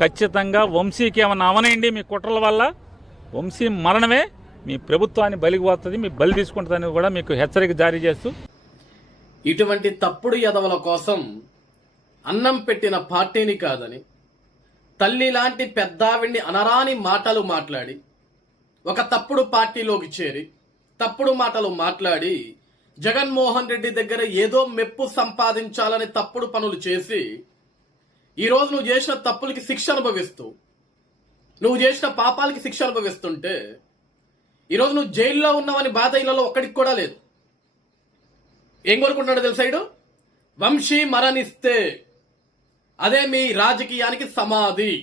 ఖచ్చితంగా వంశీకి ఏమన్నా అవనండి మీ కుట్రల వల్ల వంశీ మరణమే మీ ప్రభుత్వాన్ని బలికి పోతుంది, మీ బలి తీసుకుంటుందని కూడా మీకు హెచ్చరిక జారీ చేస్తూ, ఇటువంటి తప్పుడు యదవల కోసం అన్నం పెట్టిన పార్టీని కాదని తల్లి లాంటి పెద్దావిడ్ని అనరాని మాటలు మాట్లాడి ఒక తప్పుడు పార్టీలోకి చేరి తప్పుడు మాటలు మాట్లాడి జగన్మోహన్ రెడ్డి దగ్గర ఏదో మెప్పు సంపాదించాలని తప్పుడు పనులు చేసి ఈరోజు నువ్వు చేసిన తప్పులకి శిక్ష అనుభవిస్తూ, నువ్వు చేసిన పాపాలకి శిక్ష అనుభవిస్తుంటే ఈరోజు నువ్వు జైల్లో ఉన్నావని బాధ ఇళ్లలో ఒక్కడికి కూడా లేదు. ఏం కోరుకుంటున్నాడు తెలుసైడు? వంశీ మరణిస్తే అదే మీ రాజకీయానికి సమాధి,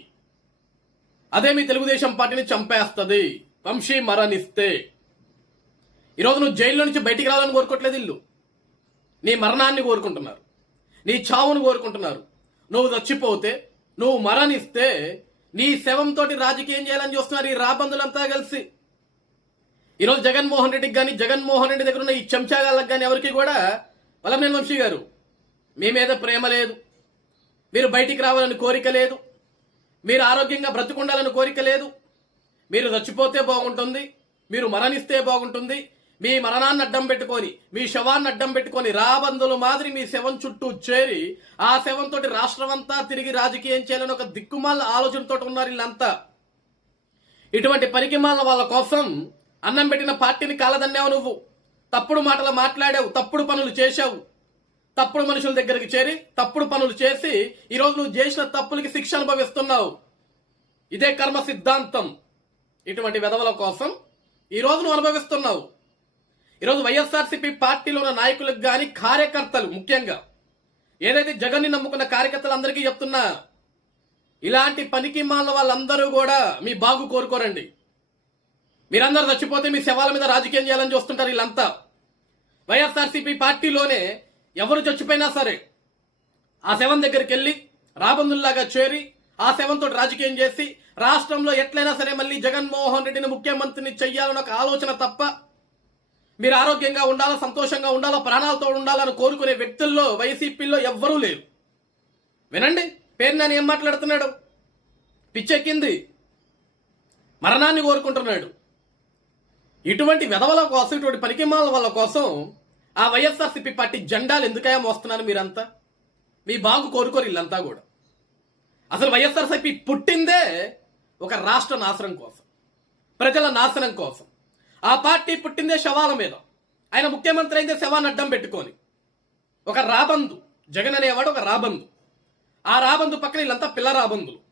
అదే మీ తెలుగుదేశం పార్టీని చంపేస్తుంది. వంశీ మరణిస్తే ఈరోజు నువ్వు జైల్లో నుంచి బయటికి రావాలని కోరుకోవట్లేదు. ఇల్లు నీ మరణాన్ని కోరుకుంటున్నారు, నీ చావును కోరుకుంటున్నారు. నువ్వు చచ్చిపోతే, నువ్వు మరణిస్తే నీ శవంతో రాజకీయం చేయాలని చూస్తున్నారు ఈ రాబందులంతా కలిసి. ఈరోజు జగన్మోహన్ రెడ్డికి కానీ, జగన్మోహన్ రెడ్డి దగ్గర ఉన్న ఈ చెంచాగాళ్ళకి కానీ ఎవరికి కూడా వల్లభనేని వంశీ గారు మీ మీద ప్రేమ లేదు, మీరు బయటికి రావాలని కోరిక లేదు, మీరు ఆరోగ్యంగా బ్రతుకుండాలని కోరిక లేదు, మీరు చచ్చిపోతే బాగుంటుంది, మీరు మరణిస్తే బాగుంటుంది, మీ మరణాన్ని అడ్డం పెట్టుకొని, మీ శవాన్ని అడ్డం పెట్టుకొని రాబందుల మాదిరి మీ శవం చుట్టూ చేరి ఆ శవంతో రాష్ట్రం అంతా తిరిగి రాజకీయం చేయాలని ఒక దిక్కుమాల ఆలోచనతో ఉన్నారు వీళ్ళంతా. ఇటువంటి పనికిమాల వాళ్ళ కోసం అన్నం పెట్టిన పార్టీని కాలదన్నావు నువ్వు. తప్పుడు మాటలు మాట్లాడావు, తప్పుడు పనులు చేశావు, తప్పుడు మనుషుల దగ్గరికి చేరి తప్పుడు పనులు చేసి ఈరోజు నువ్వు చేసిన తప్పులకి శిక్ష అనుభవిస్తున్నావు. ఇదే కర్మ సిద్ధాంతం. ఇటువంటి వెధవల కోసం ఈరోజు నువ్వు అనుభవిస్తున్నావు. ఈరోజు వైఎస్ఆర్సీపీ పార్టీలో ఉన్న నాయకులకు కానీ, కార్యకర్తలు ముఖ్యంగా ఏదైతే జగన్ని నమ్ముకున్న కార్యకర్తలు అందరికీ చెప్తున్నా, ఇలాంటి పనికి మాల వాళ్ళందరూ కూడా మీ బాగు కోరుకోరండి. మీరందరూ చచ్చిపోతే మీ శవాల మీద రాజకీయం చేయాలని చూస్తుంటారు వీళ్ళంతా. వైఎస్ఆర్సీపీ పార్టీలోనే ఎవరు చచ్చిపోయినా సరే ఆ శవం దగ్గరికి వెళ్ళి రాబందుల్లాగా చేరి ఆ శవంతో రాజకీయం చేసి రాష్ట్రంలో ఎట్లయినా సరే మళ్ళీ జగన్మోహన్ రెడ్డిని ముఖ్యమంత్రిని చెయ్యాలని ఒక ఆలోచన తప్ప, మీరు ఆరోగ్యంగా ఉండాలా, సంతోషంగా ఉండాలా, ప్రాణాలతో ఉండాలని కోరుకునే వ్యక్తుల్లో వైసీపీలో ఎవ్వరూ లేరు. వినండి, పేరు నేను ఏం మాట్లాడుతున్నాడు? పిచ్చెక్కింది, మరణాన్ని కోరుకుంటున్నాడు. ఇటువంటి వెధవల కోసం, ఇటువంటి పనికిమాల వాళ్ళ కోసం ఆ వైఎస్ఆర్సీపీ పార్టీ జెండాలు ఎందుకయా మోస్తున్నారు మీరంతా? మీ బాగు కోరుకోరు వీళ్ళంతా కూడా. అసలు వైఎస్ఆర్సీపీ పుట్టిందే ఒక రాష్ట్ర నాశనం కోసం, ప్రజల నాశనం కోసం. ఆ పార్టీ పుట్టిందే శవాల మీద. ఆయన ముఖ్యమంత్రి అయితే శవాన్ని అడ్డం పెట్టుకొని ఒక రాబందు, జగన్ అనేవాడు ఒక రాబందు. ఆ రాబందు పక్కన వీళ్ళంతా పిల్ల రాబందులు.